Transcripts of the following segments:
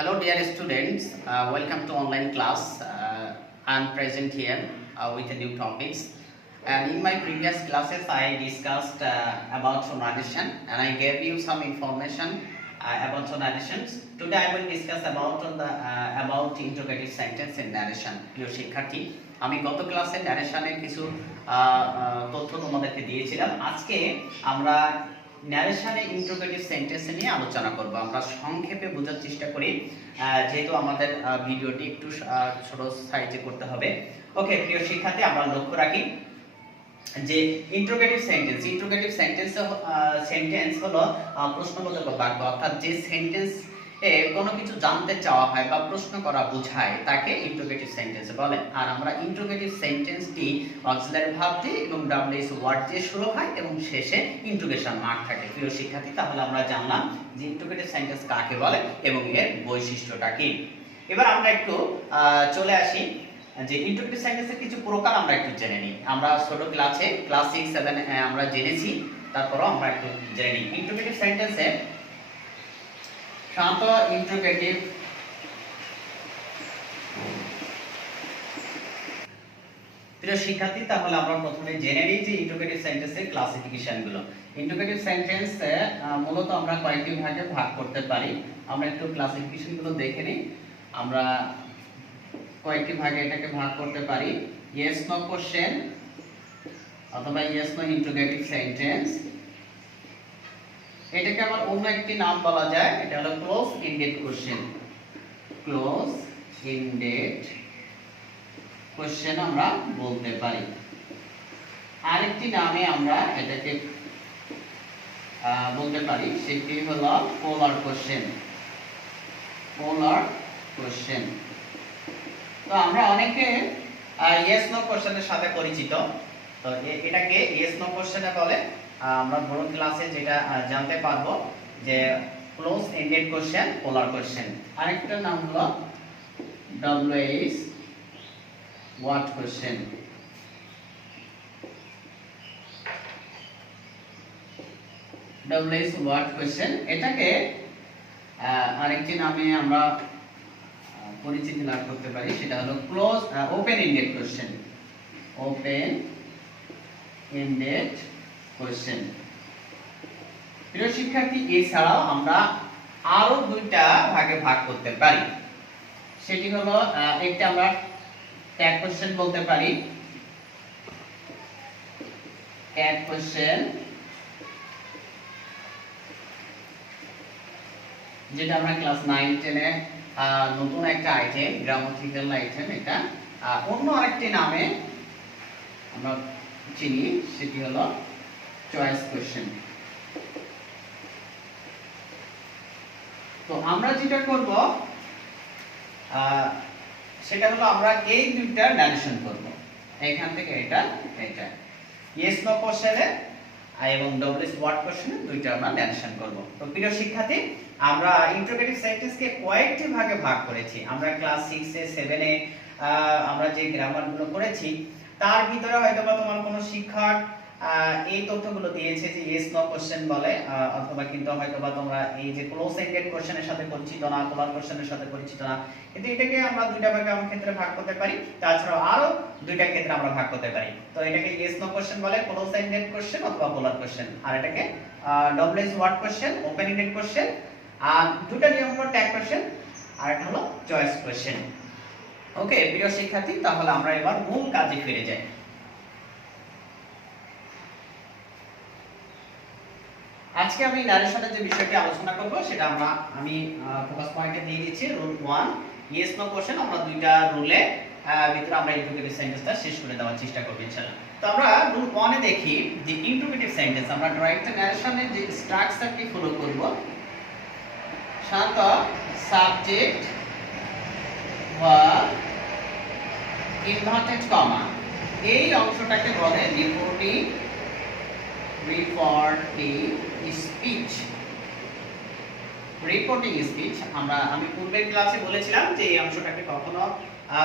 Hello dear students, welcome to online class. I'm present here with the new topics, and in my previous classes I discussed about narration and I gave you some information about narrations. Today I will discuss about interrogative sentence in narration. প্রিয় শিক্ষার্থী, আমি গত ক্লাসে narrationের কিছু তথ্য তোমাদেরকে দিয়েছিলাম। আজকে আমরা ন্যারেশনে ইন্টারোগেটিভ সেন্টেন্স নিয়ে আলোচনা করব। আমরা সংক্ষেপে বোঝার চেষ্টা করি, যেহেতু আমাদের ভিডিওটি একটু ছোট সাইজে করতে হবে। ওকে প্রিয় শিক্ষার্থী, আমরা লক্ষ্য রাখি যে ইন্টারোগেটিভ সেন্টেন্স হলো প্রশ্নবোধক বাক্য, অর্থাৎ যে সেন্টেন্স কোনো কিছু জানতে চাওয়া হয় বা প্রশ্ন করা বোঝায় তাকে ইন্টারোগেটিভ সেন্টেন্স বলে। আর আমরা ইন্টারোগেটিভ সেন্টেন্সটি অক্সিলারি ভার্ব দিয়ে এবং ডাব্লিউএস ওয়ার্ড দিয়ে শুরু হয় এবং শেষে ইন্টিগ্রেশন মার্ক থাকে। প্রিয় শিক্ষার্থী, তাহলে আমরা জানলাম যে ইন্টারোগেটিভ সেন্টেন্স কাকে বলে এবং এর বৈশিষ্ট্যটা কি। এবার আমরা একটু চলে আসি যে ইন্টারোগেটিভ সেন্টেন্সের কিছু প্রকার আমরা একটু জেনে নিই। আমরা ছোট ক্লাসে ক্লাস 6 7 আমরা জেনেছি, তারপরও আমরা একটু জেনে নিই। ইন্টারোগেটিভ সেন্টেন্সে সাধারণত ইন্টারোগেটিভ প্রিয় শিক্ষার্থী, তাহলে আমরা প্রথমে জেনে নিই যে ইন্টারোগেটিভ সেন্টেন্সের ক্লাসিফিকেশন গুলো। ইন্টারোগেটিভ সেন্টেন্স মূলত আমরা কয়েকটি ভাগে ভাগ করতে পারি। আমরা একটু ক্লাসিফিকেশন গুলো দেখে নিই। আমরা কয়েকটি ভাগে এটাকে ভাগ করতে পারি। ইয়েস নো কোশ্চেন অথবা ইয়েস নো ইন্টারোগেটিভ সেন্টেন্স। এটাকে আবার অন্য একটি নাম বলা যায়, এটা হলো close ended question. Close ended question আমরা বলতে পারি। আরেকটি নামে আমরা এটাকে বলতে পারি, সেটি হলো পোলার কোশ্চেন। Polar question. তো আমরা অনেকে ইয়েস নো কোশ্চেনের সাথে পরিচিত, তো এটাকে ইয়েস নো কোশ্চেনে বলে। আমরা বড় ক্লাসে যেটা জানতে পারবো যে close ended question, polar question. আরেকটা নাম হলো W H what question. W H what question, এটাকে আরেকটি নামে আমরা পরিচিতি লাভ করতে পারি, সেটা হলো close open ended question. Open ended question. প্রিয় শিক্ষার্থী, এছাড়াও আমরা আরো দুইটা ভাগে ভাগ করতে পারি। সেটি হলো একটা আমরা ট্যাগ কোশ্চেন বলতে পারি। ট্যাগ কোশ্চেন, যেটা আমরা ক্লাস 9 10 এ নতুন একটা আইটেম, গ্রামাটিক্যাল আইটেম। এটা অন্য আরেকটি নামে আমরা চিনি, সেটি হলো চয়েস কোশ্চেন। তো আমরা যেটা করব সেটা হলো আমরা এই দুইটা ন্যারেশন করব, এখান থেকে এটা এটা ইয়েস নো কোশ্চেনে এবং ডব্লিউএইচ ওয়াট কোশ্চেনে দুইটা আমরা ন্যারেশন করব। তো প্রিয় শিক্ষার্থী, আমরা ইন্টারোগেটিভ সেন্টেন্সকে কয়েকটি ভাগে ভাগ করেছি। আমরা ক্লাস 6 এ 7 এ আমরা যে গ্রামারগুলো করেছি তার ভিতরে হয়তোবা তোমার কোনো শিক্ষক এই তথ্যগুলো দিয়েছে যে ইয়েস নো কোশ্চেন বলে, অথবা কিন্তু হয়তোবা তোমরা এই যে ক্লোজ এন্ডেড কোশ্চেনের সাথে পরিচিত না, পোলার কোশ্চেনের সাথে পরিচিত না। কিন্তু এটাকে আমরা দুইটা ভাগে আমার ক্ষেত্রে ভাগ করতে পারি, তাছাড়াও আরো দুইটা ক্ষেত্রে আমরা ভাগ করতে পারি। তো এটাকে ইয়েস নো কোশ্চেন বলে, ক্লোজ এন্ডেড কোশ্চেন অথবা পোলার কোশ্চেন, আর এটাকে WH what question, open ended question. আর দুটো নিয়ম হলো ট্যাগ কোশ্চেন আর একটা হলো চয়েস কোশ্চেন। ওকে প্রিয় শিক্ষার্থী, তাহলে আমরা এবার মূল কাজে ফিরে যাই। আজকে আমি ন্যারেশনের যে বিষয়টি আলোচনা করব সেটা আমি ফোকাস পয়েন্টে দিয়ে দিচ্ছি। Rule 1 yes no question. আমরা দুইটা রুলে ভিতরে আমরা ইন্টারোগেটিভ সেন্টেন্সটা শেষ করে দেওয়ার চেষ্টা করব ইনশাআল্লাহ। তো আমরা রুল 1 এ দেখি যে ইন্টারোগেটিভ সেন্টেন্স আমরা ডাইরেক্ট ন্যারেশনের যে স্ট্রাকচারটি ফলো করব, সাধারণত সাবজেক্ট ভার্ব ইনভার্টেড কমা, এই অংশটাকে বলে রিপোর্টিং স্পিচ। রিপোর্টিং স্পিচ আমি পূর্বের ক্লাসে বলেছিলাম যে এই অংশটাকে কখনো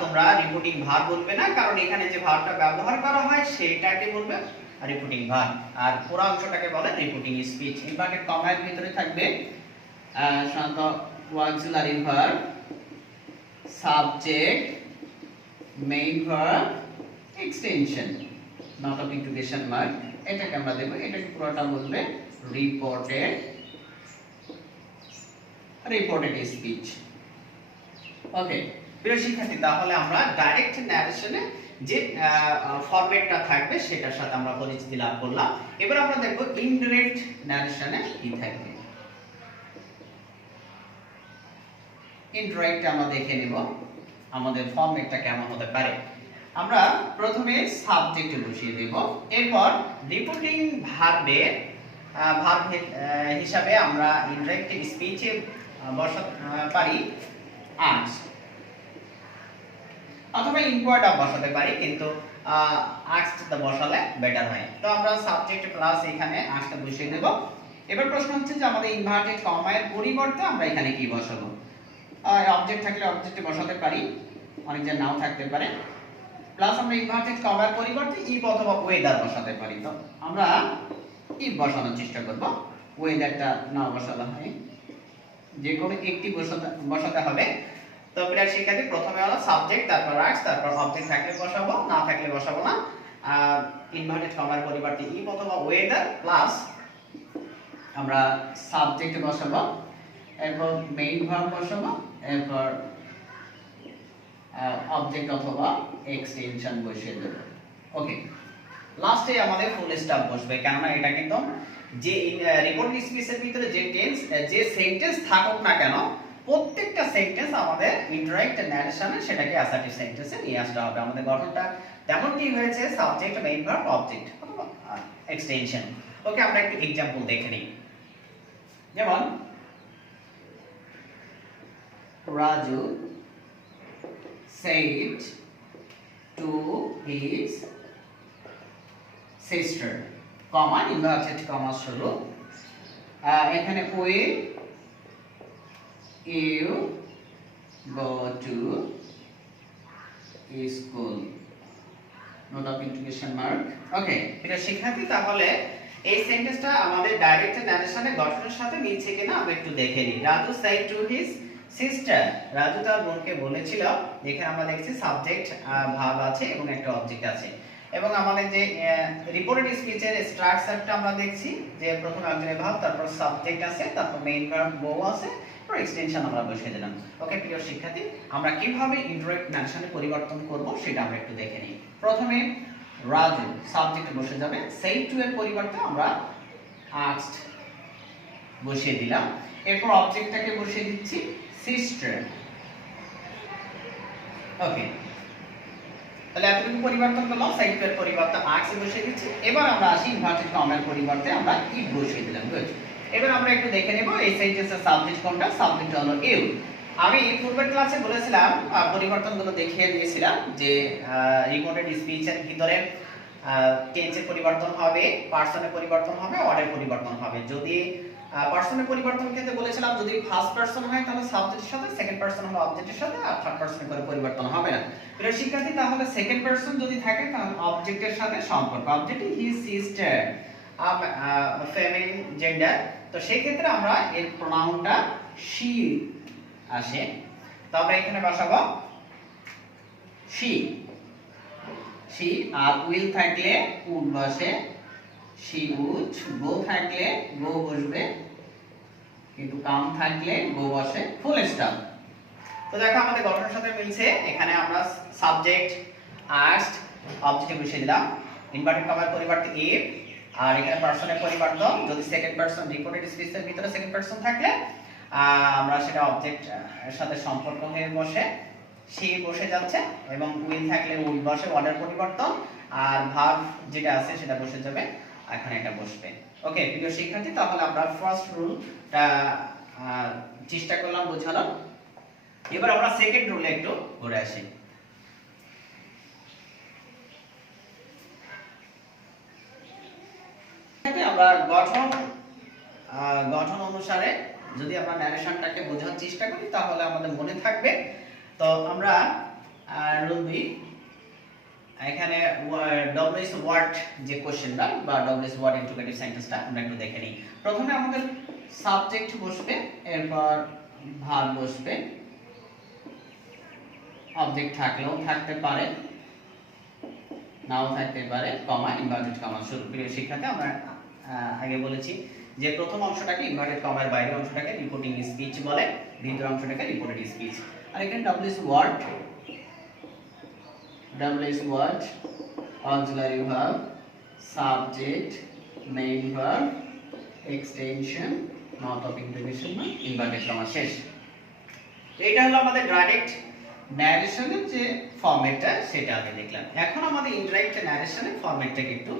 তোমরা রিপোর্টিং ভার্ব বলবে না, কারণ এখানে যে ভার্বটা ব্যবহার করা হয় সেটাকে বলবে রিপোর্টিং ভার্ব, আর পুরো অংশটাকে বলে রিপোর্টিং স্পিচ। ইনভার্টেড কমার ভিতরে থাকবে সাধারণত auxiliary verb, subject, main verb, extension, note of integration mark, এটাকে আমরা দেব। এটাকে পুরোটা বলবে রিপোর্টেড স্পিচ। ওকে প্রিয় শিক্ষার্থী, তাহলে আমরা ডাইরেক্ট ন্যারেশনে যে ফরম্যাটটা থাকবে সেটার সাথে আমরা পরিচিতি লাভ করলাম। এবার আমরা দেখব ইনডিরেক্ট ন্যারেশনে কি থাকবে। ইনডিরেক্ট আমরা দেখে নেব আমাদের ফরম্যাটটা কেমন হতে পারে। আমরা প্রথমে সাবজেক্ট বসিয়ে দেব, এরপর রিপোর্টিং ভার্বের ভার্ব হিসাবে আমরা ইনডিরেক্ট স্পিচে বসাতে পারি আস্ক, অথবা ইনকোয়ার্ড বসাতে পারি, কিন্তু আস্কড বসালে বেটার হয়। তো আমরা সাবজেক্ট প্লাস এখানে আস্কড বসিয়ে দেব। এবার প্রশ্ন হচ্ছে যে আমাদের ইনভার্টেড কমার পরিবর্তে আমরা এখানে কি বসাবো। অবজেক্ট থাকলে অবজেক্টে বসাতে পারি, অনেক যে নাও থাকতে পারে। প্লাস আমরা ইনভার্টেড কমার পরিবর্তে ইফ অথবা ওয়েদার বসাতে পারি। তো আমরা ইফ বসানোর চেষ্টা করব, ওয়েদারটা নাও বসালে হয়, যে কোনো একটি বসাতে হবে। তো প্রিয় শিক্ষার্থী, প্রথমে হলো সাবজেক্ট, তারপর আস্ক, তারপর অবজেক্ট থাকলে বসাবো, না থাকলে বসাবো না। ইনভার্টেড কমার পরিবর্তে ইফ অথবা ওয়েদার, প্লাস আমরা সাবজেক্ট বসাবো, এরপর মেইন ভার্ব বসাবো, এরপর অবজেক্ট অথবা এক্সটেনশন বসিয়ে দেব। ওকে, লাস্টে আমাদের ফুল স্টপ বসবে, কেননা এটা কিন্তু যে রিপোর্ট স্পিচের ভিতরে যে টেন্স, যে সেন্টেন্স থাকুক না কেন, প্রত্যেকটা সেন্টেন্স আমাদের ইনডিরেক্ট ন্যারেশনে সেটাকে অ্যাসার্টিভ সেন্টেন্সে নিয়ে আসতে হবে। আমাদের গঠনটা তেমনটি হয়েছে, সাবজেক্ট, মেইন ভার্ব, অবজেক্ট অথবা এক্সটেনশন। ওকে, আমরা একটু एग्जांपल দেখে নিই। যেমন Raju said to his sister, comma inverted comma শুরু, এখানে will you go to school, note of integration mark. Okay প্রিয় শিক্ষার্থী, তাহলে এই সেন্টেন্সটা আমাদের ডাইরেক্ট ন্যারেশনের গঠনের সাথে মিলছে কিনা আমরা একটু দেখে নিই। Raju said to his sister, Raju তার বোনকে বলেছিল। এখানে আমরা দেখছি সাবজেক্ট ভার্ব আছে এবং একটা অবজেক্ট আছে, এবং আমাদের যে রিপোর্টেড স্পিচের স্ট্রাকচারটা আমরা দেখছি যে প্রথমে অক্সিলারি ভার্ব, তারপর সাবজেক্ট আছে, তারপর মেইন ভার্ব গো আছে, তারপর এক্সটেনশন আমরা বসিয়ে দিলাম। ওকে প্রিয় শিক্ষার্থী, আমরা কিভাবে ইনডিরেক্ট ন্যারেশনে পরিবর্তন করব সেটা আমরা একটু দেখে নিই। প্রথমে রাজু সাবজেক্ট বসে যাবে, said to এর পরিবর্তে আমরা asked বসিয়ে দিলাম, এরপর অবজেক্টটাকে বসিয়ে দিচ্ছি sister। ওকে, তাহলে এতটুকু পরিবর্তন করলাম, said to এর পরিবর্তে asked বসিয়ে দিচ্ছি। এবার আমরা আসি ইনভার্টেড কমার পরিবর্তে আমরা if বসিয়ে দিলাম। গুড, এবার আমরা একটু দেখে নেব এই সেন্টেন্সের সাবজেক্ট কোনটা। সাবজেক্ট হলো ইউ। আমি পূর্বের ক্লাসে বলেছিলাম, পরিবর্তনগুলো দেখিয়ে দিয়েছিলাম যে রিপোর্টেড স্পিচের ভিতরে টেন্সের পরিবর্তন হবে, পারসনের পরিবর্তন হবে, অর্ডারের পরিবর্তন হবে। যদি পারসনের পরিবর্তন ক্ষেত্রে বলেছিলাম যদি ফার্স্ট পারসন হয় তাহলে সাবজেক্টের সাথে, সেকেন্ড পারসন হলো অবজেক্টের সাথে, আর থার্ড পারসনে করে পরিবর্তন হবে না। প্রিয় শিক্ষার্থী, তাহলে সেকেন্ড পারসন যদি থাকে তাহলে অবজেক্টের সাথে সম্পর্ক, object his sister, feminine gender. তো সেই ক্ষেত্রে আমরা এর প্রোনাউনটা শি আসে, তো আমরা এখানে বসাবো শি। শি আর উইল থাকলে উড বসে, শি উড। গো থাকলে গো বসবে, কিন্তু কাম থাকলে গো বসে ফুল স্টপ। তো দেখো আমাদের গঠনের সাথে মিলছে। এখানে আমরা সাবজেক্ট আস্কড অবজেক্ট বসিয়ে দিলাম, ইনভার্টেড কমার পরিবর্তে ইফ, আর এখানে পারসনের পরিবর্তন যদি সেকেন্ড পারসন রিপোর্টেড স্পিচের ভিতরে সেকেন্ড পারসন থাকলে আমরা সেটা অবজেক্ট এর সাথে সম্পর্ক হয়ে বসে সে বসে যাচ্ছে, এবং উইল থাকলে উইল বসে অর্ডার পরিবর্তন, আর ভার্ব যেটা আছে সেটা বসে যাবে, এখানে এটা বসবে। ওকে প্রিয় শিক্ষার্থী, তাহলে আমরা ফার্স্ট রুলটা চেষ্টা করলাম বোঝালাম। এবার আমরা সেকেন্ড রুলে একটু ঘুরে আসি। আমরা গঠন অনুসারে যদি আমরা ন্যারেশনটাকে বোঝার চেষ্টা করি তাহলে আমাদের মনে থাকবে। তো আমরা রুল বি এখানে ডব্লিউএস ওয়ার্ড যে কোশ্চেনটা বা ডব্লিউএস ওয়ার্ড ইন্টিগ্রেটিভ সেন্টেন্সটা আমরা একটু দেখে নিই। প্রথমে আমাদের সাবজেক্ট বসবে, এরপর ভার্ব বসবে, অবজেক্ট থাকলেও থাকতে পারে, নাও থাকতে পারে, কমা ইনভার্টেড কমা শুরু। প্রিয় শিক্ষার্থী, আমরা আগে বলেছি যে প্রথম অংশটাকে ইনভার্টেড কমার বাইরের অংশটাকে রিপোর্টিং স্পিচ বলে, দ্বিতীয় অংশটাকে রিপোর্টেড স্পিচ। আর এখানে WH word auxiliary verb, subject, main verb, extension, note of integration না ইনভার্টেড কমা শেষ। তো এটা হলো আমাদের ডাইরেক্ট ন্যারেশনের যে ফরম্যাটটা সেটা আগে দেখলাম। এখন আমাদের ইনডাইরেক্ট ন্যারেশনের ফরম্যাটটাকে একটু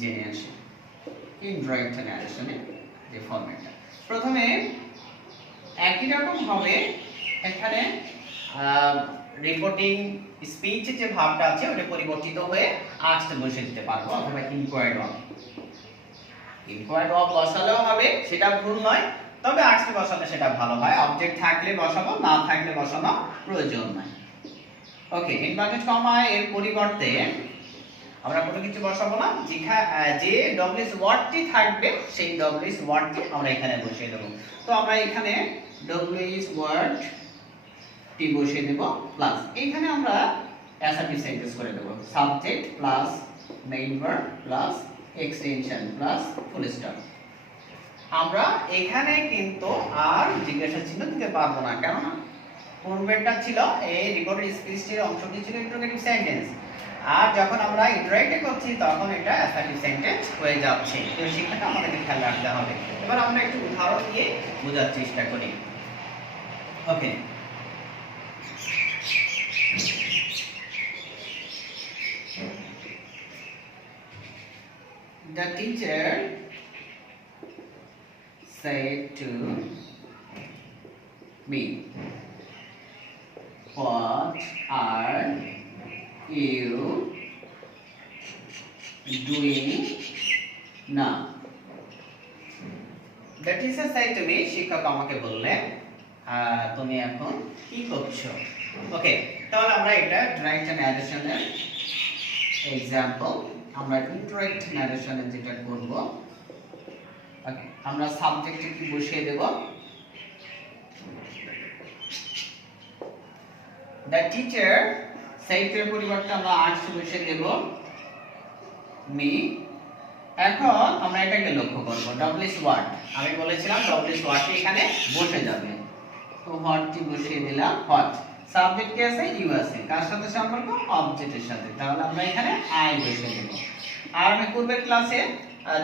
জেনে আসি। ইনডাইরেক্ট ন্যারেশনের যে ফরম্যাটটা, প্রথমে একই রকম হবে। এখানে রিপোর্টিং স্পিচ যে ভাবটা আছে ওটা পরিবর্তিত হয়ে আস্তে বসে দিতে পারবো, অথবা ইনকোয়ার্ড অফ বসালেও হবে, সেটা ভুল নয়, তবে আস্তে বসালে সেটা ভালো হয়। অবজেক্ট থাকলে বসাবো, না থাকলে বসানো প্রয়োজন নাই। ওকে, ইনভার্টেড কমা এর পরিবর্তে আমরা কোনো কিছু বসাবো না, যে ডব্লিউএস ওয়ার্ডটি থাকবে সেই ডব্লিউএস ওয়ার্ডটি আমরা এখানে বসিয়ে দেব। তো আমরা এখানে ডব্লিউএস ওয়ার্ডটি বসিয়ে দেব প্লাস এখানে আমরা অ্যাসার্টিভ সেন্টেন্স করে দেব, subject plus main verb plus extension plus full stop. আমরা এখানে কিন্তু আর জিজ্ঞাসা চিহ্ন দিতে পারবো না, কেননা পূর্বেরটা ছিল এই রিপোর্টেড স্পিচের অংশটি ছিল ইন্টারোগেটিভ সেন্টেন্স, আর যখন আমরা ইন্টারোগেটিভ করছি তখন এটা অ্যাসার্টিভ সেন্টেন্স হয়ে যাচ্ছে। তো সেটা আমাদেরকে খেয়াল রাখতে হবে। এবার আমরা একটু উদাহরণ দিয়ে বোঝার চেষ্টা করি। ওকে, the teacher said to me, what are you doing now? The teacher said to me, শিক্ষক আমাকে বললেন তুমি এখন কি করছো। ওকে, তাহলে আমরা এটা ডাইরেক্ট ন্যারেশনের এক্সাম্পল, আমরা ইনডাইরেক্ট ন্যারেশনে যেটা করব। ওকে, আমরা সাবজেক্টে কি বসিয়ে দেব, দ্য টিচার সেইটের পরিবর্তে আমরা আর্টস বসিয়ে দেব মি। এখন আমরা এটাকে লক্ষ্য করব, ডব্লিউএস ওয়ার্ড আমি বলেছিলাম ডব্লিউএস ওয়ার্ডটি এখানে বসে যাবে, তো হোয়াটটি বসিয়ে দিলাম। হোয়াট সাবজেক্ট কি আছে, ইউ আছে, কার সাথে সম্পর্ক, অবজেক্টের সাথে, তাহলে আমরা এখানে আই বসিয়ে দেব। আর আমি পূর্বের ক্লাসে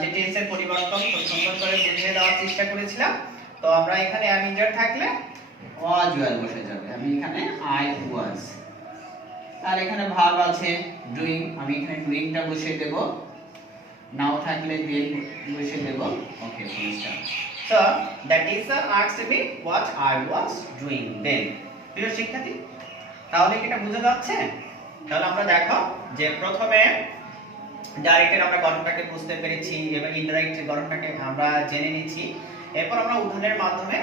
যে টেন্সের পরিবর্তন খুব সুন্দর করে বুঝিয়ে দেওয়ার চেষ্টা করেছিলাম। তো আমরা এখানে am ইনজার থাকলে ওয়াজ ওয়্যার বসে যাবে, আমি এখানে আই ওয়াজ। আর এখানে ভার্ব আছে ডুইং, আমি এখানে ডুইংটা বসিয়ে দেব, নাও থাকলে দেন বসিয়ে দেব। Okay, full stop. So that teacher asked me what I was doing then. প্রিয় শিক্ষার্থী, তাহলে কি এটা বোঝা যাচ্ছে? তাহলে আমরা দেখো যে প্রথমে ডাইরেক্টের আমরা গঠনটাকে বুঝতে পেরেছি এবং ইনডাইরেক্ট গঠনটাকে আমরা জেনে নিচ্ছি। এরপর আমরা উদাহরণের মাধ্যমে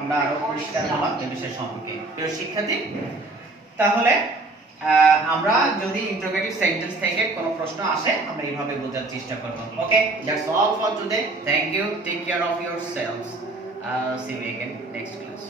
আমরা আরো পরিষ্কার হলাম এই বিষয় সম্পর্কে। প্রিয় শিক্ষার্থী, তাহলে আমরা যদি ইন্টারোগেটিভ সেন্টেন্স থেকে কোনো প্রশ্ন আসে আমরা এইভাবে বোঝার চেষ্টা করব। Okay, that's all for today. Thank you, take care of yourselves, see you again next class.